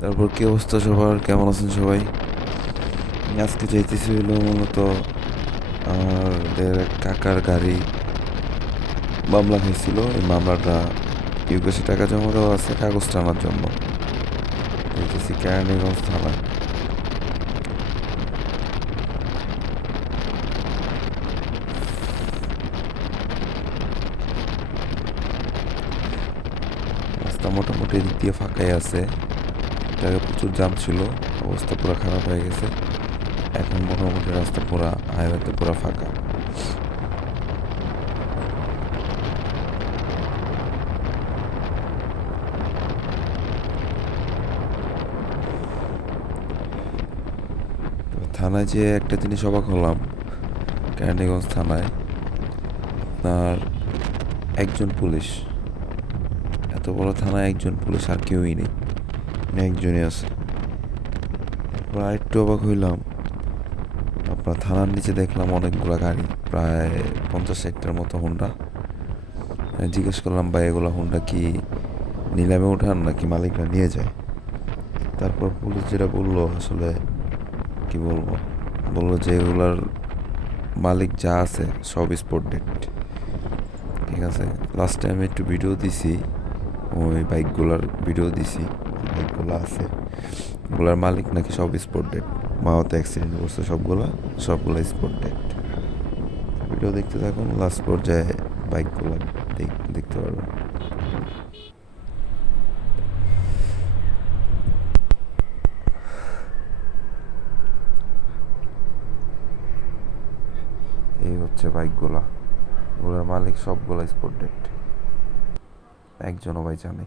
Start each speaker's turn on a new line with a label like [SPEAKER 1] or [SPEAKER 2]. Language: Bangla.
[SPEAKER 1] তারপর কি অবস্থা সবার? কেমন আছেন সবাই? আজকে যাইতেছি হলো মূলত আমাদের কাকার গাড়ি মামলা খাইছিল এই মামলাটা ইউকেশে টাকা জমা দেওয়া আছে, কাগজ টানার জন্য। যাইতেছি কেরানীগঞ্জ থানায়। রাস্তা মোটামুটি দিক দিয়ে ফাঁকাই আছে। প্রচুর জাম ছিল, অবস্থা পুরো খারাপ হয়ে গেছে। এখন মোটামুটি রাস্তা পুরা, হাইওয়েতে পুরো ফাঁকা। থানায় যে একটা জিনিস অবাক হলাম, কেরানীগঞ্জ থানায় আপনার একজন পুলিশ। এত বড় থানায় একজন পুলিশ আর কেউই নেই মানে একজনই আছে। আরেকটু অবাক হইলাম আপনার থানার নিচে দেখলাম অনেকগুলো গাড়ি, প্রায় পঞ্চাশ ষাটটার মতো হোন্ডা জিজ্ঞেস করলাম, ভাই, এগুলো হোন্ডা কি নিলামে উঠান নাকি মালিকরা নিয়ে যায়? তারপর পুলিশ যেটা বলল, আসলে কি বলব? বলল যে, এগুলার মালিক যা আছে সব স্পোর্ট ডেট ঠিক আছে? লাস্ট টাইম একটু ভিডিও দিছি, ওই বাইকগুলার ভিডিও দিছি, বাইকগুলো আছে। ওগুলার মালিক নাকি সব স্পোর্ট ডেট মাওতে অ্যাক্সিডেন্ট করছে সবগুলা, সবগুলো স্পোর্ট ডেট ভিডিও দেখতে থাকুন লাস্ট পর্যায়ে বাইকগুলো দেখতে পারবেন। এই হচ্ছে বাইকগুলা ওগুলোর মালিক সবগুলো স্পোর্ট ডেট একজনও ভাই জানে।